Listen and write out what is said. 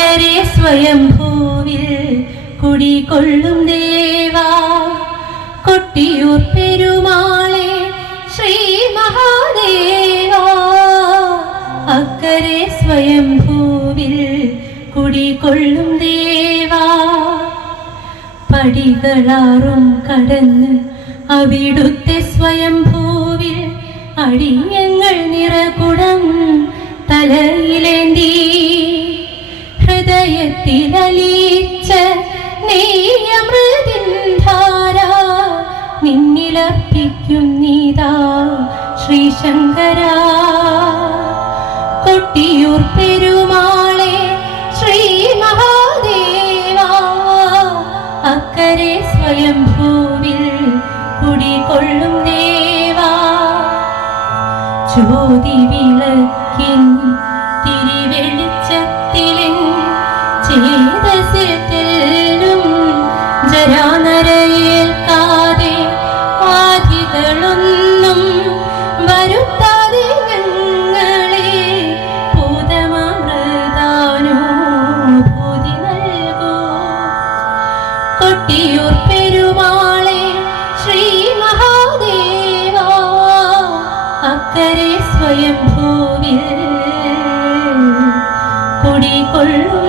അക്കരെ സ്വയംഭൂവിൽ കുടികൊള്ളും ദേവാ കൊട്ടിയൂർ പെരുമാളെ ശ്രീ മഹാദേവാ. അക്കരെ സ്വയംഭൂവിൽ കുടികൊള്ളും ദേവാ പടികളാറും കടന്ന് അവിടുത്തെ സ്വയംഭൂവിൽ അടിയങ്ങൾ നിറകുടം തലയിലേന്തി ഹൃദയത്തിലലിച്ച നെയ്യമൃതിൻ ധാര നിന്നിലർപ്പിക്കുന്നീതാ ശ്രീശങ്കര. കൊട്ടിയൂർ പെരുമാളെ ശ്രീ മഹാദേവാ അക്കരെ സ്വയംഭൂവിൽ കുടികൊള്ളും ദേവാ. ജ്യോതി വിളക്കിൻ തിരിവെളിച്ചത്തിലെൻ ചേതസിൽ തെല്ലും ജരാനരയേൽക്കാതെ ആധികളൊന്നും വരുത്താതെ ഞങ്ങളെ ഭൂതമൃതാനുഭൂതി നൽകൂ. കൊട്ടിയൂർ പെരുമാളെ ശ്രീ മഹാദേവാ അക്കരെ സ്വയംഭൂവിൽ കുടികൊള്ളും